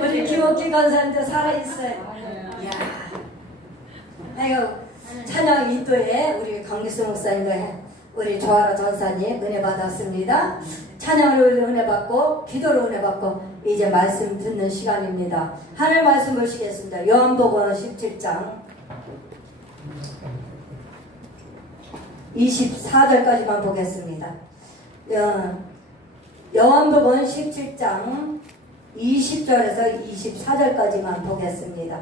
우리 김옥기 간사님도 살아있어요. 이야. 아이고, 찬양 인도에 우리 강기수 목사님과 우리 조아라 전사님 은혜 받았습니다. 찬양으로 은혜 받고 기도로 은혜 받고 이제 말씀 듣는 시간입니다. 하늘 말씀 보시겠습니다. 요한복음 17장 24절까지만 보겠습니다. 요한복음 17장 20절에서 24절까지만 보겠습니다.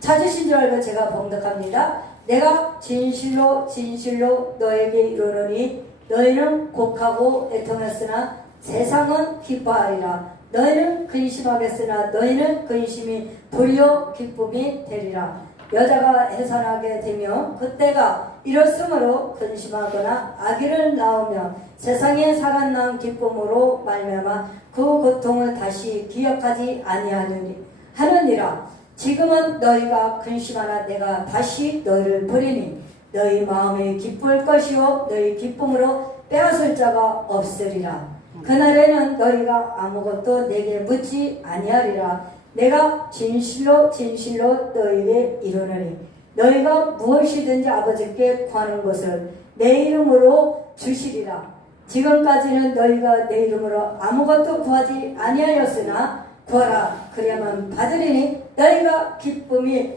찾으신 줄 알고 제가 봉독합니다. 내가 진실로 진실로 너에게 이르노니 너희는 곡하고 애통했으나 세상은 기뻐하리라. 너희는 근심하겠으나 너희는 근심이 도리어 기쁨이 되리라. 여자가 해산하게 되면 그때가 이렇으므로 근심하거나 아기를 낳으며 세상에 살아난 기쁨으로 말미암아 그 고통을 다시 기억하지 아니하느니라. 지금은 너희가 근심하나 내가 다시 너희를 버리니 너희 마음이 기쁠 것이요 너희 기쁨으로 빼앗을 자가 없으리라. 그날에는 너희가 아무것도 내게 묻지 아니하리라. 내가 진실로 진실로 너희에게 이르노니 너희가 무엇이든지 아버지께 구하는 것을 내 이름으로 주시리라. 지금까지는 너희가 내 이름으로 아무것도 구하지 아니하였으나 구하라 그래야만 받으리니 너희가 기쁨이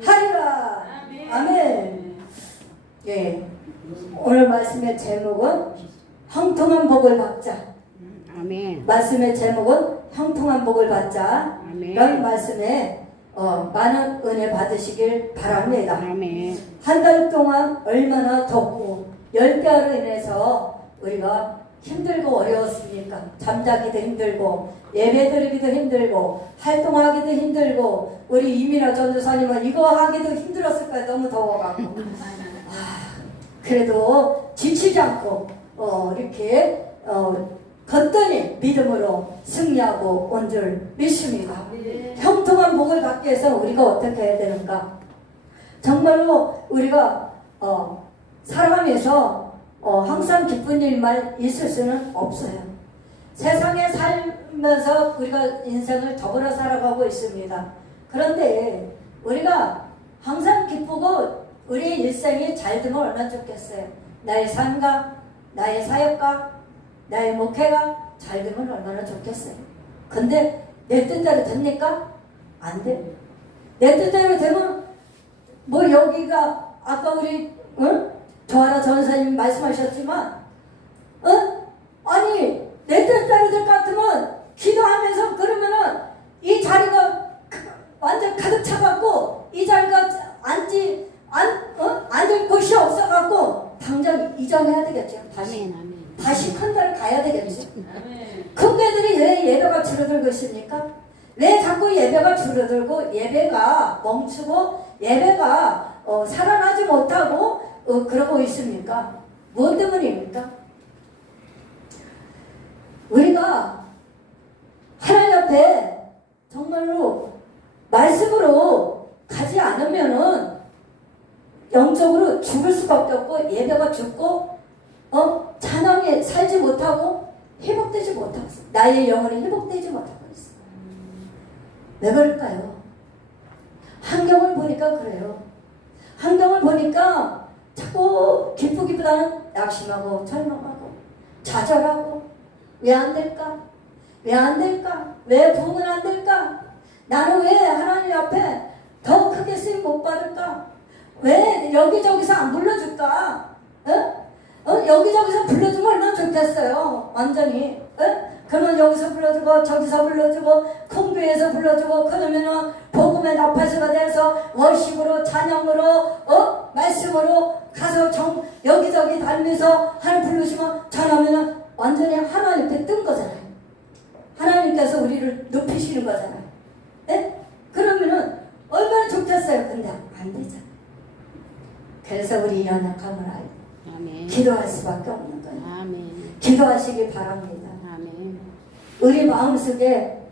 충만하리라. 아멘. 예, 오늘 말씀의 제목은 형통한 복을 받자. 아멘. 말씀의 제목은 형통한 복을 받자. 아멘. 이런 말씀에 많은 은혜 받으시길 바랍니다. 아멘. 한 달 동안 얼마나 덥고 열대야로 인해서 우리가 힘들고 어려웠습니까? 잠자기도 힘들고 예배드리기도 힘들고 활동하기도 힘들고 우리 이민아 전도사님은 이거 하기도 힘들었을 거예요. 너무 더워갖고. 그래도 지치지 않고 이렇게 걷더니 믿음으로 승리하고 온 줄 믿습니다. 형통한 복을 받기 위해서 우리가 어떻게 해야 되는가? 정말로 우리가 살아가면서 항상 기쁜 일만 있을 수는 없어요. 세상에 살면서 우리가 인생을 더불어 살아가고 있습니다. 그런데 우리가 항상 기쁘고 우리의 일생이 잘 되면 얼마나 좋겠어요. 나의 삶과 나의 사역과 나의 목회가 잘 되면 얼마나 좋겠어요. 근데 내 뜻대로 됩니까? 안 돼요. 내 뜻대로 되면 뭐 여기가 아까 우리 조아라 전사님 말씀하셨지만 아니 내 뜻대로 될 것 같으면 기도하면서 그러면은 이 자리가 완전 가득 차갖고 이 자리가 앉을 곳이 없어갖고 당장 이전해야 되겠죠. 다시 큰 데를 가야 되겠죠. 큰 데들이 왜 예배가 줄어들고 있습니까? 왜 자꾸 예배가 줄어들고 예배가 멈추고 예배가 살아나지 못하고 그러고 있습니까? 무엇 때문입니까? 우리가 하나님 앞에 정말로 말씀으로 가지 않으면은 영적으로 죽을 수밖에 없고 예배가 죽고 찬양에 살지 못하고 회복되지 못하고 있어. 나의 영혼이 회복되지 못하고 있어. 왜 그럴까요? 환경을 보니까 그래요. 환경을 보니까 자꾸 기쁘기보다는 낙심하고 절망하고 좌절하고 왜 안 될까? 왜 안 될까? 왜 부흥은 안 될까? 나는 왜 하나님 앞에 더 크게 쓰임 못 받을까? 왜 여기저기서 안 불러줄까? 여기저기서 불러주면 얼마나 좋겠어요. 완전히. 그러면 여기서 불러주고 저기서 불러주고 큰 교회에서 불러주고 그러면은 복음의 나팔수가 돼서 월십으로 찬양으로 말씀으로 가서 여기저기 다니면서 하나님 부르시면 전하면은 완전히 하나님 앞에 뜬 거잖아요. 하나님께서 우리를 높이시는 거잖아요. 네? 그러면은 얼마나 좋겠어요. 근데 안 되잖아요. 그래서 우리 연약함을 알고 아멘. 기도할 수밖에 없는 거예요. 아멘. 기도하시기 바랍니다. 아멘. 우리 마음속에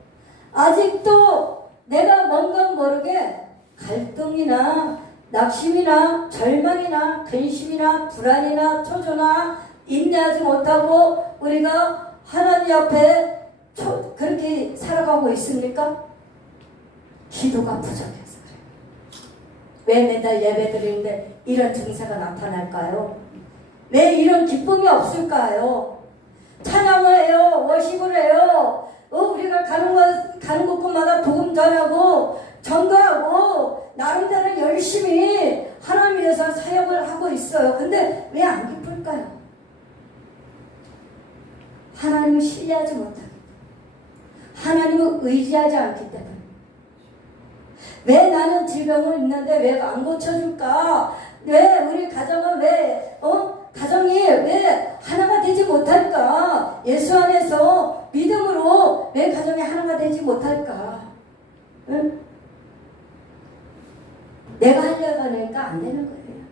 아직도 내가 뭔가 모르게 갈등이나 낙심이나 절망이나 근심이나 불안이나 초조나 인내하지 못하고 우리가 하나님 앞에 그렇게 살아가고 있습니까? 기도가 부족해서 그래요. 왜 맨날 예배 드리는데 이런 증세가 나타날까요? 왜 이런 기쁨이 없을까요? 찬양을 해요. 워십을 해요. 우리가 가는 곳마다 복음 전하고 전도하고 나름대로 열심히 하나님 위해서 사역을 하고 있어요. 근데 왜 안 기쁠까요? 하나님을 신뢰하지 못하기, 하나님을 의지하지 않기 때문에. 왜 나는 질병을 있는데 왜 안 고쳐줄까? 왜 우리 가정은 가정이 왜 하나가 되지 못할까? 예수 안에서 믿음으로 왜 가정이 하나가 되지 못할까? 응? 내가 하려고 하니까 안 되는 거예요.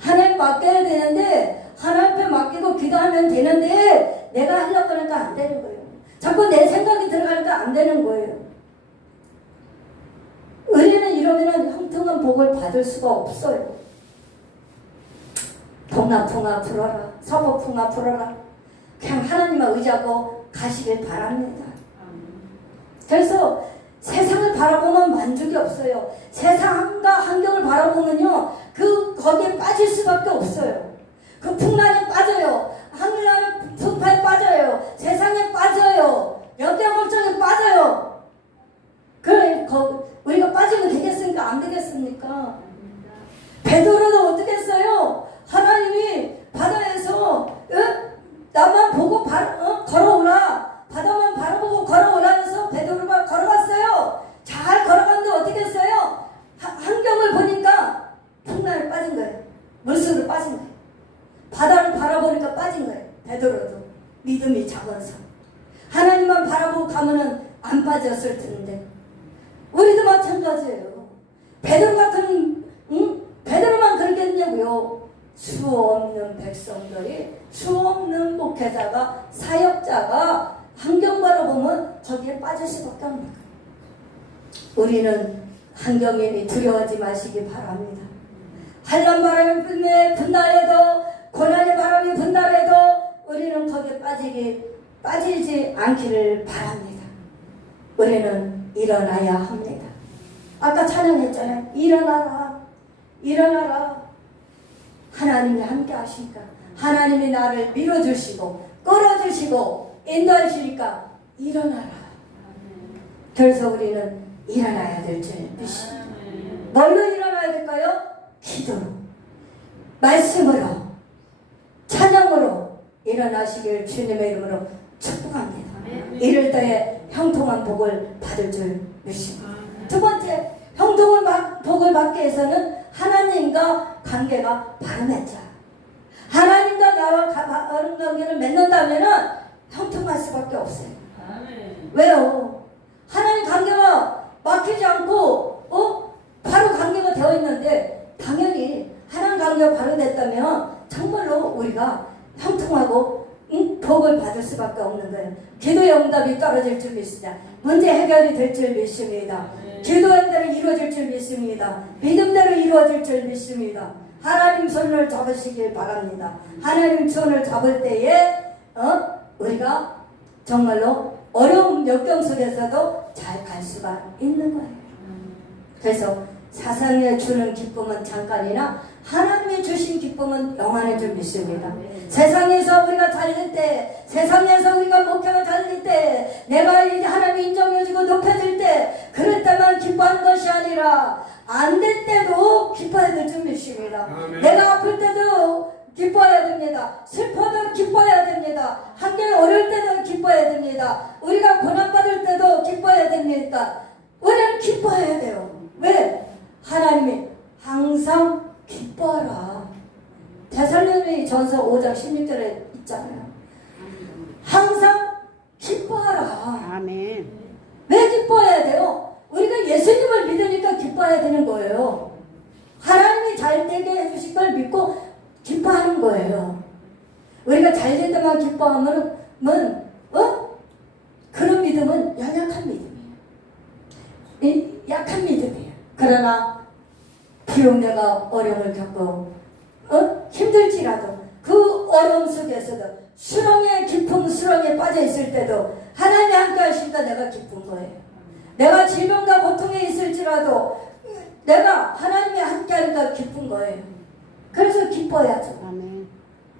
하나님 맡겨야 되는데 하나님 앞에 맡기고 기도하면 되는데 내가 하려고 하니까 안 되는 거예요. 자꾸 내 생각이 들어가니까 안 되는 거예요. 우리는 이러면 형통한 복을 받을 수가 없어요. 동남풍아 불어라, 서북풍아 불어라. 그냥 하나님만 의지하고 가시길 바랍니다. 그래서 세상을 바라보면 만족이 없어요. 세상과 환경을 바라보면요, 거기에 빠질 수밖에 없어요. 그 풍랑에 빠져요. 하늘나는 풍파에 빠져요. 세상에 빠져요. 역경걱정에 빠져요. 그래, 우리가 빠지면 되겠습니까? 안 되겠습니까? 베드로도 어떻게 했어요? 하나님이 바다에서 나만 보고 걸어오라. 바다만 바라보고 걸어오라 해서 베드로가 걸어갔어요. 잘 걸어갔는데 어떻게 했어요? 환경을 보니까 풍랑에 빠진 거예요. 물속으로 빠진 거예요. 바다를 바라보니까 빠진 거예요. 베드로도 믿음이 작아서 하나님만 바라보고 가면은 안 빠졌을 텐데 우리도 마찬가지예요. 베드로 같은 베드로만 그렇겠냐고요. 수 없는 백성들이, 수 없는 목회자가, 사역자가 환경 바라보면 거기에 빠질 수밖에 없는 거예요. 우리는 환경에 두려워하지 마시기 바랍니다. 한란 바람이 분다 해도, 고난의 바람이 분다 해도 우리는 거기에 빠지지 않기를 바랍니다. 우리는 일어나야 합니다. 아까 찬양했잖아요. 일어나라, 일어나라. 하나님이 함께 하시니까, 하나님이 나를 밀어주시고 끌어주시고 인도하시니까 일어나라. 그래서 우리는 일어나야 될 줄 믿습니다. 뭘로 일어나야 될까요? 기도로, 말씀으로, 찬양으로 일어나시길 주님의 이름으로 축복합니다. 이럴 때에 형통한 복을 받을 줄 믿습니다. 두 번째, 형통한 복을 받기 위해서는 하나님과 관계가 바르맺자. 하나님과 나와 바른 관계를 맺는다면 형통할 수밖에 없어요. 왜요? 하나님 관계가 막히지 않고 바로 관계가 되어 있는데 당연히 하나님 관계가 바로 됐다면 정말로 우리가 형통하고 복을 받을 수밖에 없는 거예요. 기도의 응답이 떨어질 줄 믿습니다. 문제 해결이 될 줄 믿습니다. 기도한 대로 이루어질 줄 믿습니다. 믿음대로 이루어질 줄 믿습니다. 하나님 손을 잡으시길 바랍니다. 하나님 손을 잡을 때에 우리가 정말로 어려운 역경 속에서도 잘 갈 수가 있는 거예요. 그래서 세상에 주는 기쁨은 잠깐이나 하나님이 주신 기쁨은 영원한 줄 믿습니다. 세상에서 우리가 잘릴 때, 세상에서 우리가 목회가 잘릴 때, 내가 이제 하나님 인정해주고 높여질 때, 그럴 때만 기뻐하는 것이 아니라 안 될 때도 기뻐해야 될 줄 믿습니다. 내가 아플 때도 기뻐해야 됩니다. 슬퍼도 기뻐해야 됩니다. 환경이 어려울 때도 기뻐해야 됩니다. 우리가 고난받을 때도 기뻐해야 됩니다. 우리는 기뻐해야 돼요. 왜? 하나님이 항상 기뻐하라. 데살로니가전서 5장 16절에 있잖아요. 항상 기뻐하라. 아멘. 왜 기뻐해야 돼요? 우리가 예수님을 믿으니까 기뻐해야 되는 거예요. 하나님이 잘 되게 해주신 걸 믿고 기뻐하는 거예요. 우리가 잘 될 때만 기뻐하면 그런 믿음은 연약한 믿음이에요. 약한 믿음이에요. 그러나 비록 내가 어려움을 겪고 힘들지라도 그 어려움 속에서도 수렁에 깊은 수렁에 빠져 있을 때도 하나님이 함께 하시니까 내가 기쁜 거예요. 내가 질병과 고통에 있을지라도 내가 하나님이 함께 하니까 기쁜 거예요. 그래서 기뻐야죠. 아멘.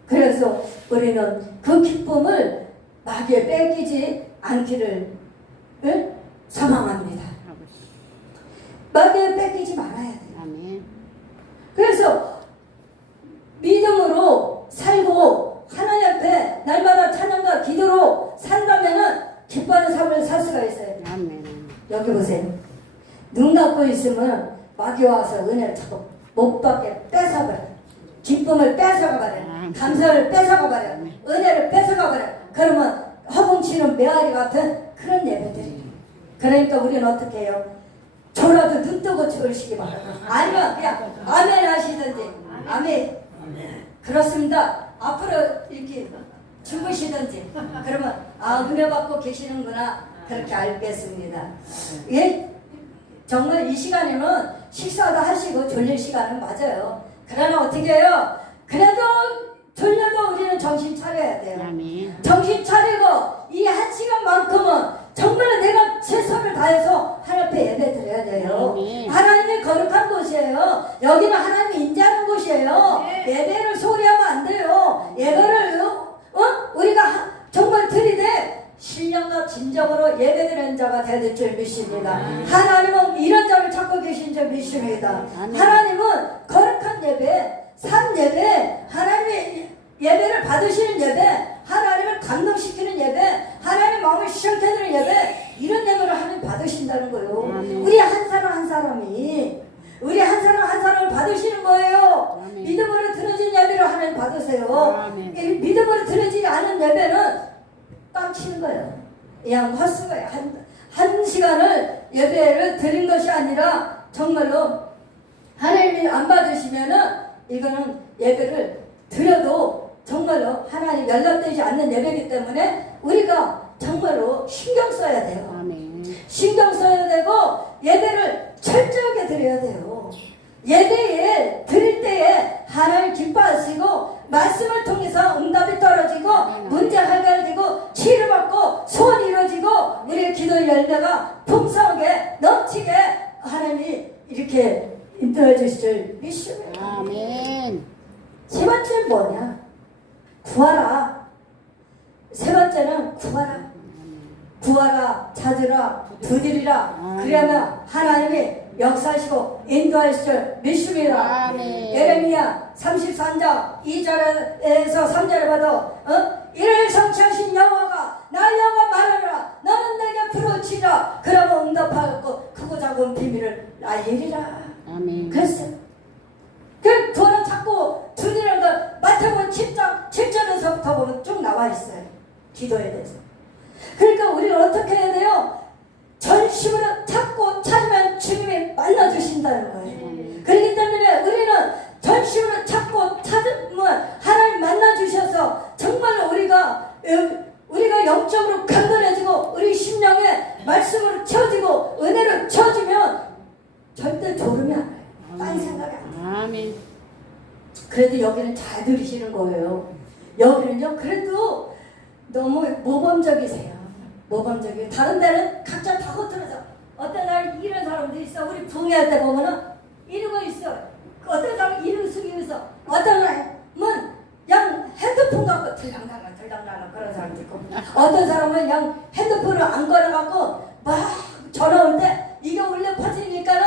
그래서 우리는 그 기쁨을 마귀에 뺏기지 않기를 소망합니다. 마귀에 뺏기지 말아야 돼요. 아멘. 그래서 믿음으로 살고 하나님 앞에 날마다 찬양과 기도로 산다면은 기뻐하는 삶을 살 수가 있어요. 아멘. 여기 보세요. 눈 감고 있으면 마귀 와서 은혜를 자꾸 못 받게 뺏어버려요. 기쁨을 뺏어가버려요. 감사를 뺏어가버려요. 은혜를 뺏어가버려요. 그러면 허공치는 메아리 같은 그런 예배들이에요. 그러니까 우리는 어떻게 해요? 저라도 눈 뜨고 주시기 바라요. 아니면 그냥 아멘 하시든지. 아멘. 그렇습니다. 앞으로 이렇게 주무시든지. 그러면 은혜 받고 계시는구나. 그렇게 알겠습니다. 예, 정말 이 시간에는 식사도 하시고 졸릴 시간은 맞아요. 그러나 어떻게 해요? 그래도 졸려도 우리는 정신 차려야 돼요. 아멘. 정신 차리고 이 한 시간만큼은 정말 내가 최선을 다해서 하나님 앞에 예배 드려야 돼요. 아멘. 하나님이 거룩한 곳이에요. 여기는 하나님이 인자하는 곳이에요. 예배를 소홀히 하면 안 돼요. 예배를 우리가 정말 드리되 신령과 진정으로 예배드리는 자가 되는 줄 믿습니다. 하나님은 이런 자를 찾고 계신 줄 믿습니다. 하나님은 거룩한 예배, 산 예배, 하나님의 예배를 받으시는 예배, 하나님을 감동시키는 예배, 하나님의 마음을 시원케 해주는 예배, 이런 예배를 하나님 받으신다는 거예요. 우리 한 사람 한 사람이 우리 한 사람 한 사람을 받으시는 거예요. 아멘. 믿음으로 드려진 예배를 하나님 받으세요. 아멘. 이 믿음으로 드려지지 않은 예배는 깡치는 거예요. 그냥 헛수고예요. 한 시간을 예배를 드린 것이 아니라 정말로 하나님이 안 받으시면은 이거는 예배를 드려도 정말로 하나님 연락되지 않는 예배이기 때문에 우리가 정말로 신경 써야 돼요. 아멘. 신경 써야 되고 예배를 철저하게 드려야 돼요. 예배에 드릴 때에 하나님 기뻐하시고 말씀을 통해서 응답이 떨어지고 문제 해결되고 치료받고 소원이 이루어지고 우리의 기도 열매가 풍성하게 넘치게 하나님이 이렇게 인도해 주실 줄 믿습니다. 아멘. 세 번째는 뭐냐? 구하라. 세 번째는 구하라. 구하라, 찾으라, 두드리라. 그러면 하나님이 역사하시고 인도하실 줄 믿습니다. 아멘. 예레미야 33장 2절에서 3절에 봐도 이를 성취하신 여호와가 나여호와 말하라. 너는 내게 부르짖으라. 그러면 응답하고 크고 작은 비밀을 알리리라. 아멘. 그랬어요. 그거는 자꾸 두드리는 걸 마태복음 10장 7절에서부터 보면 쭉 나와 있어요. 기도에 대해서. 그러니까 우리가 어떻게 해야 돼요? 전심으로 찾고 찾으면 주님이 만나주신다는 거예요. 그렇기 때문에 우리는 전심으로 찾고 찾으면 하나님 만나주셔서 정말로 우리가 영적으로 강건해지고 우리 심령에 말씀으로 채워지고 은혜로 채워지면 절대 졸음이 안 와요. 딴 생각이 안 와요. 아멘. 그래도 여기는 잘 들으시는 거예요. 여기는요, 그래도 너무 모범적이세요. 모범적이에요. 다른 데는 각자 다 흐트러져. 어떤 날 이런 사람도 있어. 우리 부흥회할 때 보면은 이러고 있어. 어떤 사람은 이러고 숙이고 있어. 어떤 사람은 그냥 핸드폰 갖고 들랑달랑 그런 사람도 있고, 어떤 사람은 그냥 핸드폰을 안 걸어갖고 막 전화 올 때 이게 울려 퍼지니까는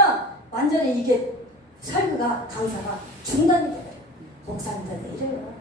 완전히 이게 설교가 강사가 중단이 돼요. 목사님들은 이래요.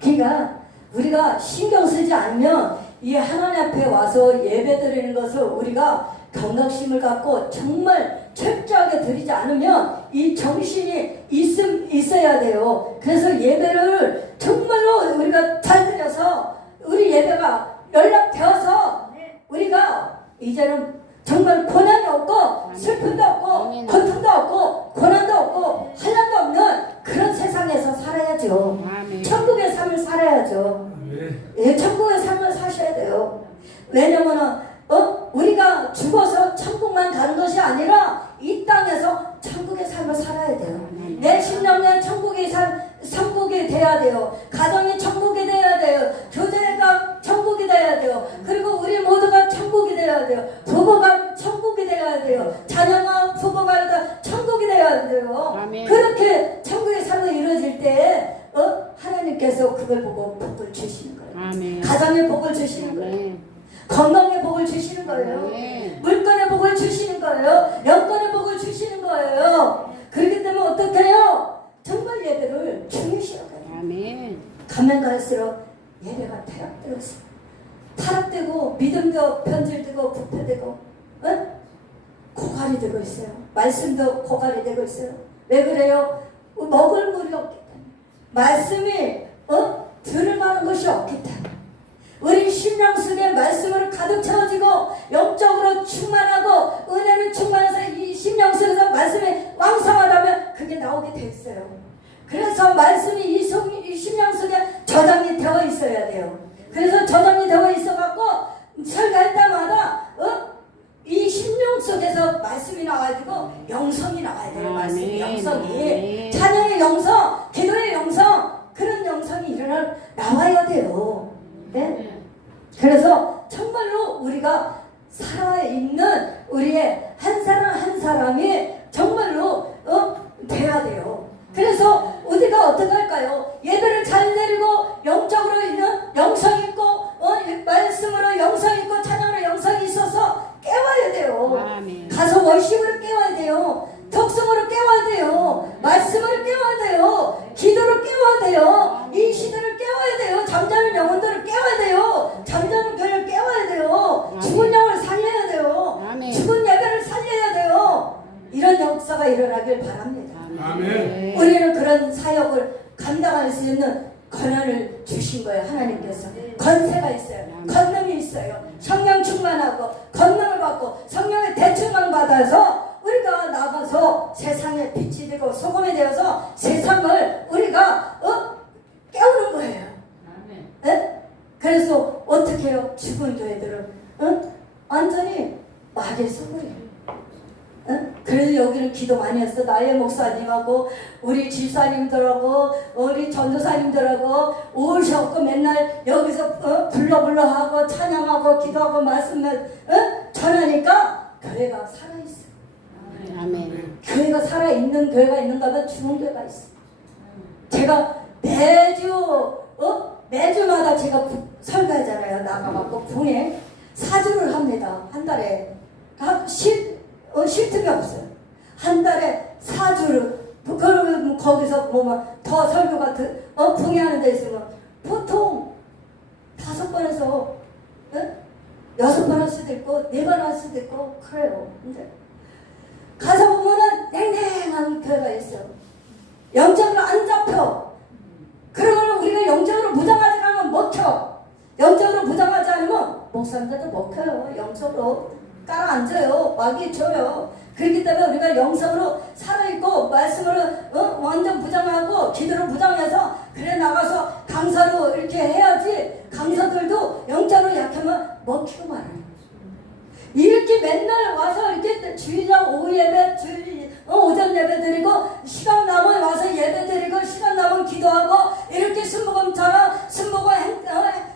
그러니까 우리가 신경 쓰지 않으면 이 하나님 앞에 와서 예배 드리는 것을 우리가 경각심을 갖고 정말 철저하게 드리지 않으면 이 정신이 있어야 돼요. 그래서 예배를 정말로 우리가 잘 드려서 우리 예배가 연락되어서 우리가 이제는 정말 고난이 없고 슬픔도 없고 고통도 없고 고난도 없고 한란도 없는 그런 세상에서 살아야죠. 천국의 삶을 살아야죠. 예, 천국의 삶을 사셔야 돼요. 왜냐면은 우리가 죽어서 천국만 가는 것이 아니라 이 땅에서 천국의 삶을 살아야 돼요. 내 심령에 천국이 돼야 돼요. 가정이 천국이 돼야 돼요. 교제가 천국이 돼야 돼요. 건강의 복을 주시는 거예요. 아멘. 물건의 복을 주시는 거예요. 영권의 복을 주시는 거예요. 그렇기 때문에 어떻게 해요? 정말 예배를 중요시 여겨요. 아멘. 가면 갈수록 예배가 타락되고 믿음도 변질되고 부패되고 고갈이 되고 있어요. 말씀도 고갈이 되고 있어요. 왜 그래요? 먹을 물이 없기 때문에, 말씀이 들을 만한 것이 없기 때문에, 우리 심령 속에 말씀으로 가득 채워지고 영적으로 충만하고 은혜를 충만해서 이 심령 속에서 말씀이 왕성하다면 그게 나오게 돼 있어요. 그래서 말씀이 이 심령 속에 저장이 되어 있어야 돼요. 그래서 저장이 되어 있어갖고 설교할 때마다 이 심령 속에서 말씀이 나와지고 영성이 나와야 돼요. 말씀이 영성이, 찬양의 영성, 기도의 영성, 그런 영성이 나와야 돼요. 네? 그래서 정말로 우리가 살아있는 우리의 한 사람 한 사람이 정말로 돼야 돼요. 그래서 우리가 어떻게 할까요? 예배를 잘 드리고 영적으로 있는 영성 있고 말씀으로 영성 있고 찬양으로 영성이 있어서 깨워야 돼요. 아멘. 가서 월십으로 깨워야 돼요. 독성으로 깨워야 돼요. 말씀을 깨워야 돼요. 기도를 깨워야 돼요. 이 시대를 깨워야 돼요. 잠자는 영혼들을 깨워야 돼요. 잠자는 교회를 깨워야 돼요. 죽은 영을 살려야 돼요. 아멘. 죽은 예배를 살려야 돼요. 이런 역사가 일어나길 바랍니다. 아멘. 우리는 그런 사역을 감당할 수 있는 권한을 주신 거예요. 하나님께서 권세가 있어요. 권능이 있어요. 성령 충만하고 권능을 받고 성령의 대충만 받아서 우리가 나가서 세상에 빛이 되고 소금이 되어서 세상을 우리가 깨우는 거예요. 네? 그래서 어떻게 해요? 죽은 교회들은 완전히 마귀의 소굴이에요. 그래서 여기는 기도 많이 했어. 나의 목사님하고 우리 집사님들하고 우리 전도사님들하고 오셔갖고 맨날 여기서 불러 하고 찬양하고 기도하고 말씀을 전하니까 교회가 살아있어. 아멘. 교회가 살아있는 교회가 있는가 하면 죽은 교회가 있어. 제가 매주마다 제가 설교하잖아요. 나가갖고 붕에 4주를 합니다. 한 달에 쉴 틈이 없어요. 한 달에 4주를 그러면 거기서 보면 더 설교가 붕에 하는 데 있으면 보통 5번에서 6번 할 수도 있고 4번 할 수도 있고 그래요. 근데 가서 보면은 냉랭한 교회가 있어. 영적으로 안 잡혀. 그러면 우리가 영적으로 무장하지 않으면 먹혀. 영적으로 무장하지 않으면 목사님들도 먹혀요. 영적으로 깔아앉아요. 마귀 줘요. 그렇기 때문에 우리가 영성으로 살아있고 말씀으로 완전 무장하고 기도로 무장해서 그래 나가서 강사로 이렇게 해야지. 강사들도 영적으로 약하면 먹히고 말아요. 이렇게 맨날 와서 이렇게 주일날 오후 예배, 오전 예배 드리고 시간 나면 와서 예배 드리고 시간 나면 기도하고 이렇게 순복음처럼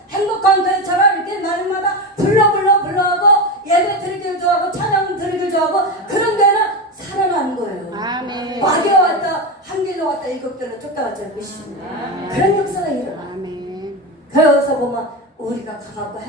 행복한 교회처럼 이렇게 날마다 불러하고 예배 드리길 좋아하고 찬양 드리길 좋아하고 그런 데는 살아나는 거예요. 아멘. 마귀가 왔다 한 길로 왔다 7개로 쫓겨갔잖아요. 그런 역사가 일어나. 아멘. 그래서 보면 우리가 가갖고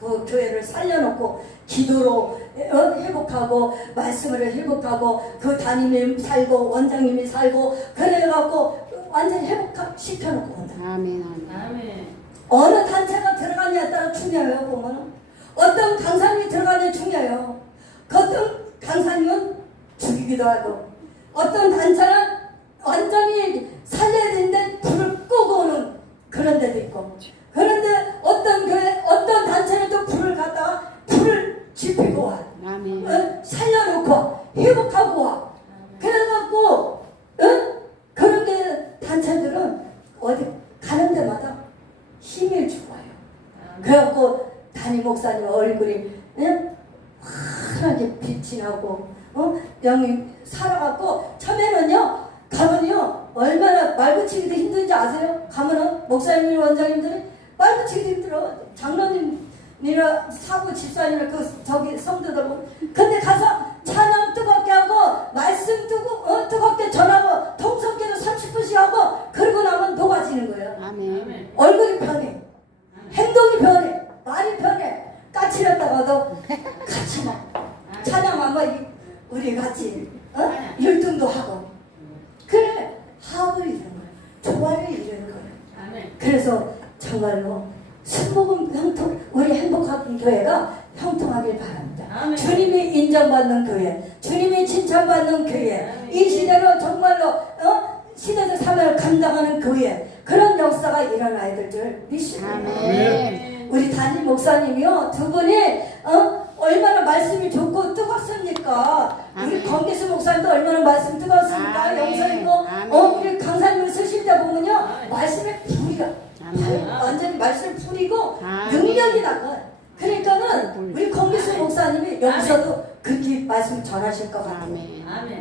그 교회를 살려놓고 기도로 회복하고 말씀으로 회복하고 그 담임이 살고 원장님이 살고 그래갖고 완전히 회복시켜놓고 온다. 아멘. 아멘. 어느 단체가 들어가냐에 따라 중요해요. 보면 어떤 강사님이 들어가냐 중요해요. 그 어떤 강사님은 죽이기도 하고 어떤 단체는 완전히 살려야 되는데 불을 끄고 오는 그런 데도 있고 그런데 어떤 교회 어떤 단체는 또 불을 갖다가 불을 지피고 와. 아멘. 살려놓고 와. 회복하고 와. 그래갖고 그런 게 단체들은 어디 가는 데마다 힘을 주고 와요. 그래갖고 담임 목사님 얼굴이 환하게 빛이 나고 영이 살아갖고 처음에는요 가면요 얼마나 말 붙이기도 힘든지 아세요? 가면은 목사님이 원장님들이 말 붙이기도 힘들어. 장로님이나 사부 집사님이나 저기 성도들 근데 가서 찬양 뜨겁게 하고 말씀 뜨겁게 전하고 통성기도 30분씩 하고 그러고 나면 녹아지는 거예요. 아멘. 얼굴이 변해. 행동이 변해. 말이 변해. 까칠해 갔다가도 같이 막 찬양하면 우리 같이 율동도 하고 그래 합을 이루는 거예요. 조화를 이루는 거예요. 그래서 정말로 순복음 형통 우리 행복한 교회가 형통하길 바랍니다. 주님이 인정받는 교회, 주님이 칭찬받는 교회, 이 시대로 정말로 시대적 사명을 감당하는 교회 그런 역사가 일어나야 될 줄 믿습니다. 우리 담임 목사님이요 두 분이 얼마나 말씀이 좋고 뜨겁습니까? 우리 권기수 목사님도 얼마나 말씀 뜨겁습니까? 영상이고 우리 강사님을 쓰실 때 보면요 말씀의 불이가 완전히 말씀을 풀이고 능력이 나가요. 그러니까는 우리 권기수 목사님이 여기서도 그렇게 말씀 전하실 것 같아요.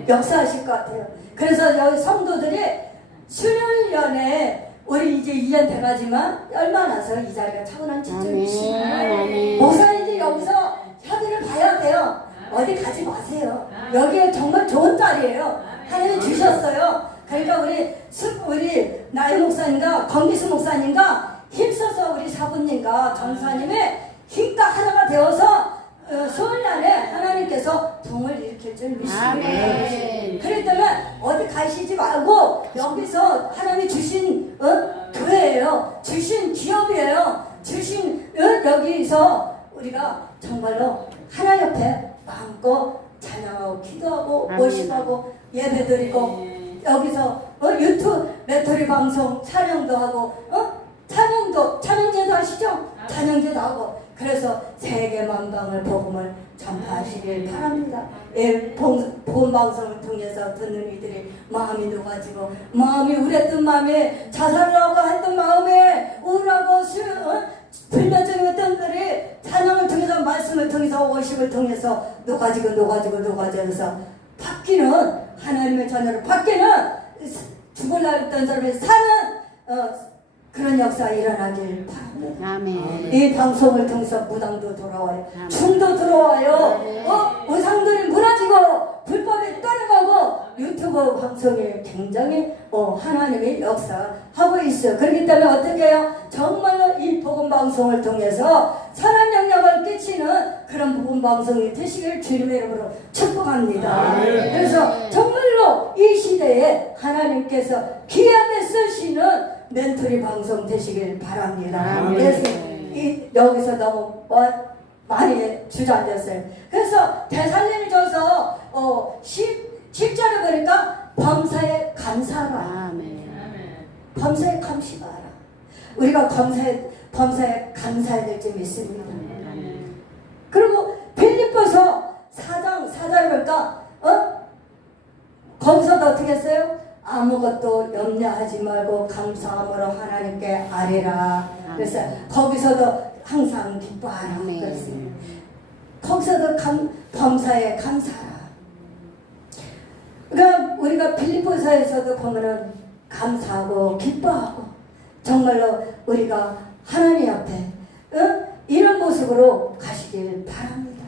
역사하실 것 같아요. 그래서 여기 성도들이 수련련에 우리 이제 2년 돼가지만 얼마 나서 이 자리가 차분한 지점이 있습니다. 목사님이 여기서 협의를 봐야 돼요. 어디 가지 마세요. 여기에 정말 좋은 자리예요. 하나님이 주셨어요. 그러니까 우리 나의 목사님과 권기수 목사님과 힘써서 우리 사부님과 전사님의 힘과 하나가 되어서 수련련에 하나님께서 동을 일으킬 줄 믿습니다. 그렇기 때문에 어디 가시지 말고 여기서 하나님이 주신 교회예요. 주신 기업이에요. 주신 여기서 우리가 정말로 하나 옆에 마음껏 찬양하고 기도하고 월십하고 예배드리고 여기서 유튜브 메토리 방송 찬양도 하고 찬양제도 하시죠? 찬양제도 하고 그래서 세계 만방을 복음을 전파하시길 바랍니다. 복음 방송을 통해서 듣는 이들이 마음이 녹아지고 마음이 우렸던 마음에 자살하고 했던 마음에 우울하고 불면증이 어떤 들이 찬양을 통해서 말씀을 통해서 월십을 통해서 녹아져서 바뀌는 하나님의 자녀로 바뀌는 죽을라 했던 사람이 사는 그런 역사가 일어나길 바랍니다. 이 방송을 통해서 무당도 돌아와요. 중도 들어와요. 우상들이 무너지고 불법이 떠나가고 유튜브 방송이 굉장히 하나님의 역사하고 있어요. 그렇기 때문에 어떻게 해요? 정말로 이 복음 방송을 통해서 선한 영향을 끼치는 그런 복음 방송이 되시길 주님의 이름으로 축복합니다. 그래서 정말로 이 시대에 하나님께서 귀하게 쓰시는 멘토리 방송 되시길 바랍니다. 그래서 여기서 너무 많이 주저앉았어요. 그래서 대살림을 줘서 10절에 보니까 범사에 감사하라. 범사에 감시하라. 우리가 범사에 감사해야 될 줄 믿습니다. 그리고 빌립보서 4장 4절에 보니까 거기서도 어떻게 했어요? 아무것도 염려하지 말고 감사함으로 하나님께 아뢰라. 그래서 거기서도 항상 기뻐하라. 그랬습니다. 거기서도 범사에 감사하라. 그러니까 우리가 빌립보서에서도 보면은 감사하고 기뻐하고 정말로 우리가 하나님 앞에 이런 모습으로 가시길 바랍니다.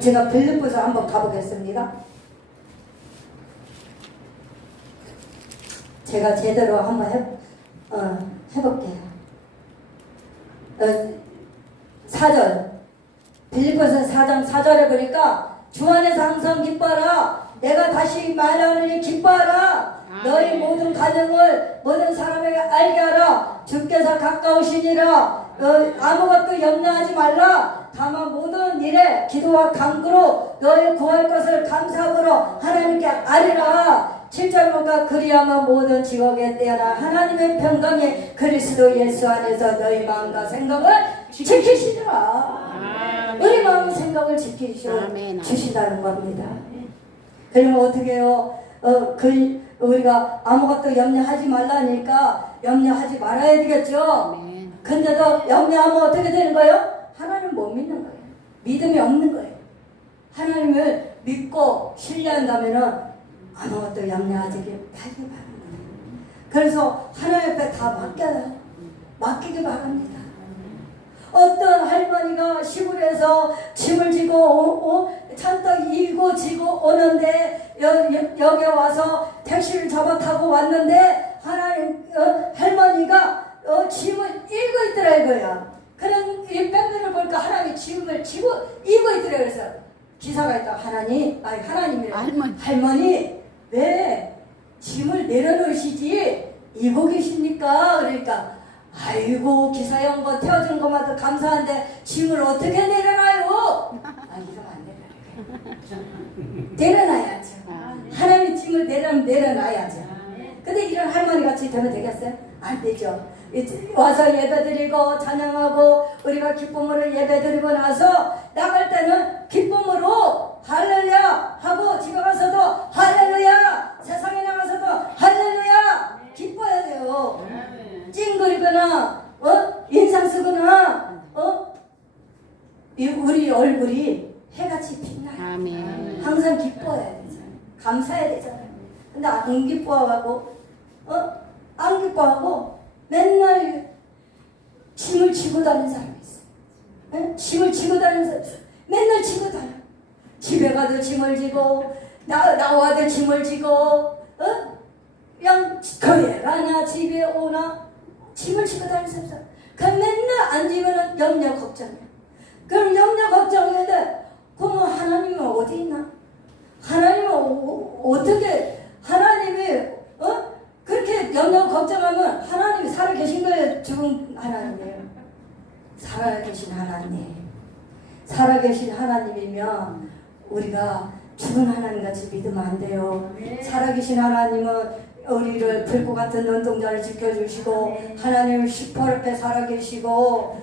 제가 빌립보서 한번 가보겠습니다. 제가 제대로 한번 해볼게요. 4절 빌립보서 4장 4절에 보니까 주 안에서 항상 기뻐하라. 내가 다시 말하느니 기뻐하라. 너희 모든 가정을 모든 사람에게 알게 하라. 주께서 가까우시니라. 아무것도 염려하지 말라. 다만 모든 일에 기도와 간구로 너희 구할 것을 감사함으로 하나님께 아뢰라. 7절 보니까 그리하면 모든 지옥에 떼어나 하나님의 평강이 그리스도 예수 안에서 너희 마음과 생각을 지키시더라. 너희 마음 생각을 지키시다는 겁니다. 그러면 어떻게 해요? 우리가 아무것도 염려하지 말라니까 염려하지 말아야 되겠죠. 근데도 염려하면 어떻게 되는 거예요? 하나님 못 믿는 거예요. 믿음이 없는 거예요. 하나님을 믿고 신뢰한다면은 아무것도 염려하지 바라기 바랍니다. 그래서 하나님 앞에 다 맡겨요. 맡기기 바랍니다. 어떤 할머니가 시골에서 짐을 지고 찬떡 이고 지고 오는데 여기 와서 택시를 잡아 타고 왔는데 하나님 할머니가 짐을 읽고 있더라 이거야. 그런 이 뺑뺑을 보니까 하나님이 짐을 지고 이고 있더래요. 그래서 기사가 있다. 하나님이 할머니 왜 짐을 내려놓으시지 이고 계십니까? 그러니까 아이고 기사 양반 태워주는 것마다 감사한데 짐을 어떻게 내려놔요? 이러면 안 내려놔요. 내려놔야죠. 하나님이 짐을 내려놔야죠. 근데 이런 할머니 같이 되면 되겠어요? 안 되죠. 와서 예배드리고 찬양하고 우리가 기쁨으로 예배드리고 나서 나갈 때는 기쁨으로 할렐루야 하고 집에 가서도 할렐루야, 세상에 나가서도 할렐루야 기뻐야 돼요. 찡그리거나 인상 쓰거나 우리 얼굴이 해같이 빛나요. 아멘. 항상 기뻐야 되잖아요. 감사해야 되잖아요. 근데 안 기뻐하고 안 기뻐하고 맨날 짐을 지고 다니는 사람이 있어. 짐을 지고 다니는 사람이 있어. 맨날 지고 다녀. 집에 가도 짐을 지고 나와도 짐을 지고 그냥 거리에 가나 집에 오나 짐을 지고 다니는 사람이 있어. 그럼 맨날 안 지면은 염려 걱정이야. 그럼 염려 걱정인데 그럼 하나님은 어디 있나? 하나님은 어떻게 하나님이 그렇게 염려 걱정하면 하나님이 살아계신 거예요? 죽은 하나님이에요? 살아계신 하나님. 살아계신 하나님이면 우리가 죽은 하나님같이 믿으면 안 돼요. 살아계신 하나님은 우리를 불꽃 같은 눈동자를 지켜주시고 하나님을 시퍼렇게 살아계시고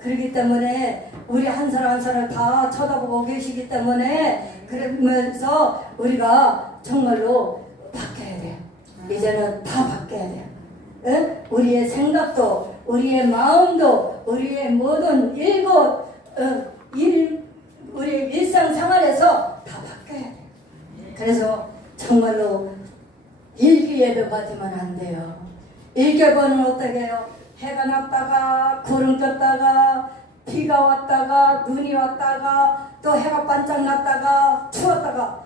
그러기 때문에 우리 한 사람 한 사람 다 쳐다보고 계시기 때문에 그러면서 우리가 정말로 바뀌어야 돼요. 이제는 다 바뀌어야 돼요. 우리의 생각도 우리의 마음도 우리의 모든 우리의 일상생활에서 다 바뀌어야 돼요. 그래서 정말로 일기예배가 되면 안 돼요. 일기예배는 어떻게 해요? 해가 났다가 구름 꼈다가 비가 왔다가 눈이 왔다가 또 해가 반짝 났다가 추웠다가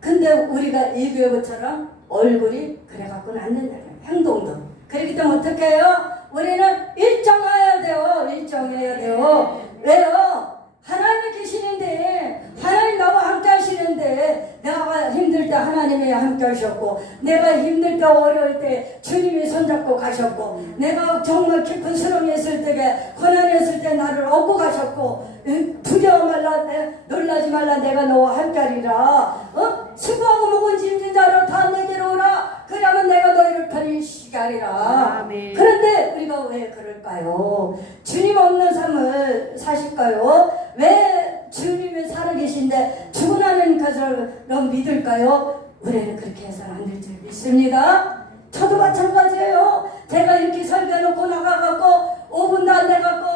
근데 우리가 일기예배처럼 얼굴이 그래갖고는 안 된다는 거예요. 행동도. 그렇기 때문에 어떻게 해요? 우리는 일정해야 돼요. 일정해야 돼요. 왜요? 하나님이 계시는데 하나님 나와 함께 하시는데 내가 힘들 때 하나님이 함께 하셨고 내가 힘들 때 어려울 때 주님이 손잡고 가셨고 내가 정말 깊은 수렁에 있을 때 고난에 있을 때 나를 업고 가셨고 두려워 말라 놀라지 말라 내가 너와 함께 하리라 수고하고 먹은 짐진 자로 다 내게로 오라 그러면 내가 너희를 편히 쉬게 하리라. 그런데 우리가 왜 그럴까요? 주님 없는 삶을 사실까요? 왜 주님이 살아계신데 죽은 하나님 것을 믿을까요? 우리는 그렇게 해서는 안 될 줄 믿습니다. 저도 마찬가지예요. 제가 이렇게 설교해놓고 나가갖고 5분도 안 돼갖고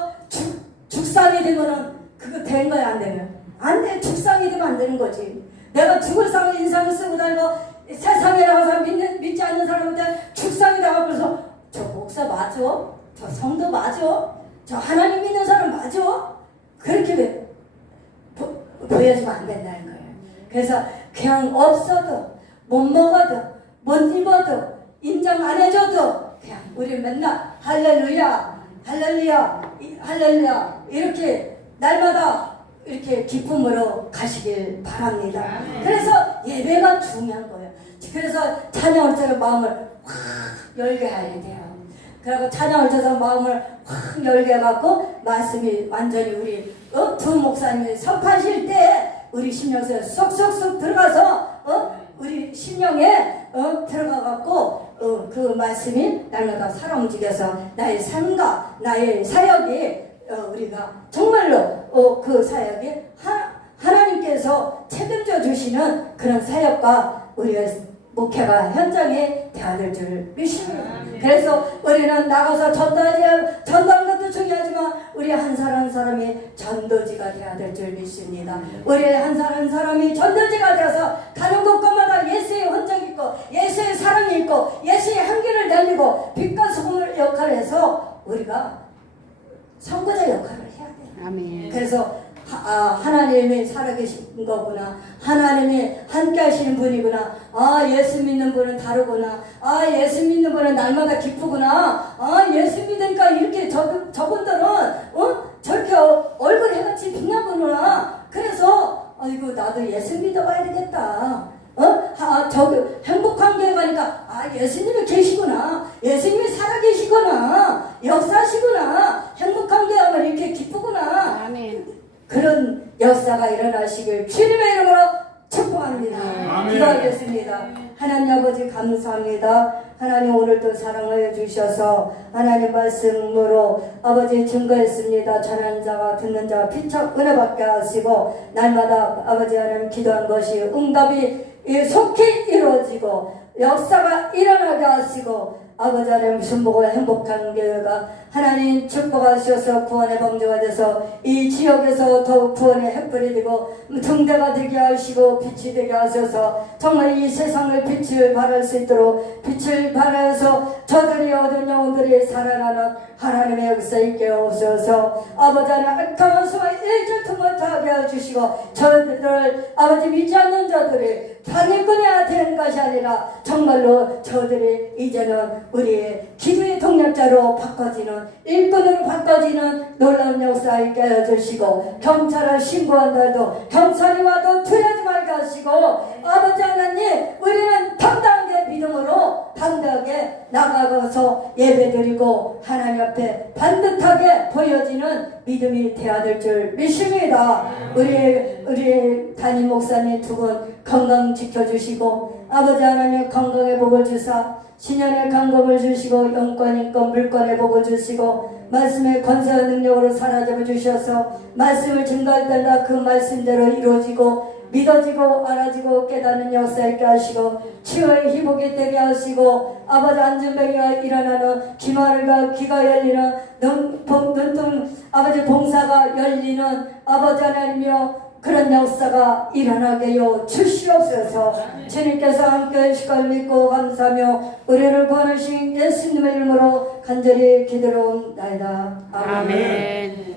죽상이 되면은 그거 된 거야 안 되면? 안 돼. 죽상이 되면 안 되는 거지. 내가 죽을 상 인상을 쓰고 다니고 세상에 나가서 믿지 않는 사람한테 죽상이 나가면서 저 목사 맞아? 저 성도 맞아? 저 하나님 믿는 사람 맞아? 그렇게 보여주면 안 된다는 거예요. 그래서 그냥 없어도 못 먹어도 못 입어도 인정 안 해줘도 그냥 우리 맨날 할렐루야 할렐루야 할렐루야 이렇게 날마다 이렇게 기쁨으로 가시길 바랍니다. 그래서 예배가 중요한 거예요. 그래서 찬양을 때로 마음을 확 열게 해야 돼요. 그리고 찬양을 때서 마음을 확 열게 해갖고 말씀이 완전히 우리 두 목사님이 선포하실 때 우리 심령에 쏙쏙쏙 들어가서 우리 심령에 들어가갖고 그 말씀이 날마다 살아 움직여서 나의 삶과 나의 사역이 우리가 정말로 그 사역이 하나님께서 책임져 주시는 그런 사역과 우리의 목회가 현장에 돼야 될 줄 믿습니다. 그래서 우리는 나가서 전도하는 것도 중요하지만 우리 한 사람 한 사람이 전도지가 돼야 될 줄 믿습니다. 우리 한 사람 한 사람이 전도지가 되어서 가는 곳곳마다 예수의 흔적이 있고 예수의 사랑이 있고 예수의 향기를 날리고 빛과 소금을 역할을 해서 우리가 선거자 역할을 해야 돼요. 아멘. 그래서 하나님이 살아계신 거구나. 하나님이 함께 하시는 분이구나. 예수 믿는 분은 다르구나. 예수 믿는 분은 날마다 기쁘구나. 예수 믿으니까 이렇게 저분들은 저렇게 얼굴 해같이 빛나구나. 그래서 아이고 나도 예수 믿어봐야 되겠다. 저기 행복한 교회 가니까 예수님이 계시구나. 예수님이 살아계시구나. 역사하시구나. 행복한 교회 하면 이렇게 기쁘구나. 아멘. 그런 역사가 일어나시길 주님의 이름으로 축복합니다. 아멘. 기도하겠습니다. 하나님 아버지 감사합니다. 하나님 오늘도 사랑하여 주셔서 하나님 말씀으로 아버지 증거했습니다. 전하는 자가 듣는 자가 피차 은혜받게 하시고 날마다 아버지 하나님 기도한 것이 응답이 속히 이루어지고 역사가 일어나게 하시고 아버지 하나님 순복고 행복한 교회가 하나님 축복하셔서 구원의 범주가 돼서 이 지역에서 더욱 구원의 햇불이 되고 등대가 되게 하시고 빛이 되게 하셔서 정말 이 세상을 빛을 발할 수 있도록 빛을 발하여서 저들이 얻은 영혼들이 살아나는 하나님의 역사 있게 하옵소서. 아버지 하나님 악한 수가 일절도 못하게 해주시고 저들을 아버지 믿지 않는 자들이 방해꾼이 되는 것이 아니라 정말로 저들이 이제는 우리의 기도의 동력자로 바꿔지는 일꾼으로 바꿔지는 놀라운 역사 있게 해주시고 경찰을 신고한다 해도 경찰이 와도 두려워하지 말게 하시고 아버지 하나님 우리는 당당하게 믿음으로 당당하게 나가서 예배드리고 하나님 앞에 반듯하게 보여지는 믿음이 되어야 될 줄 믿습니다. 우리 담임 목사님 두 분 건강 지켜주시고 아버지 하나님 건강의 복을 주사 신년의 강건을 주시고 영권 인권 물권의 복을 주시고 말씀의 권세와 능력으로 사라져 주셔서 말씀을 증거할 때마다 그 말씀대로 이루어지고 믿어지고 알아지고 깨닫는 역사 있게 하시고 치유의 희복이 되게 하시고 아버지 안전병이가 일어나는 기마르가 귀가 열리는 눈동 아버지 봉사가 열리는 아버지 하나님이여 그런 역사가 일어나게요 주시옵소서. 주님께서 함께 하실 걸 믿고 감사하며 우리를 구원하신 예수님의 이름으로 간절히 기도하옵나이다. 아멘. 아멘.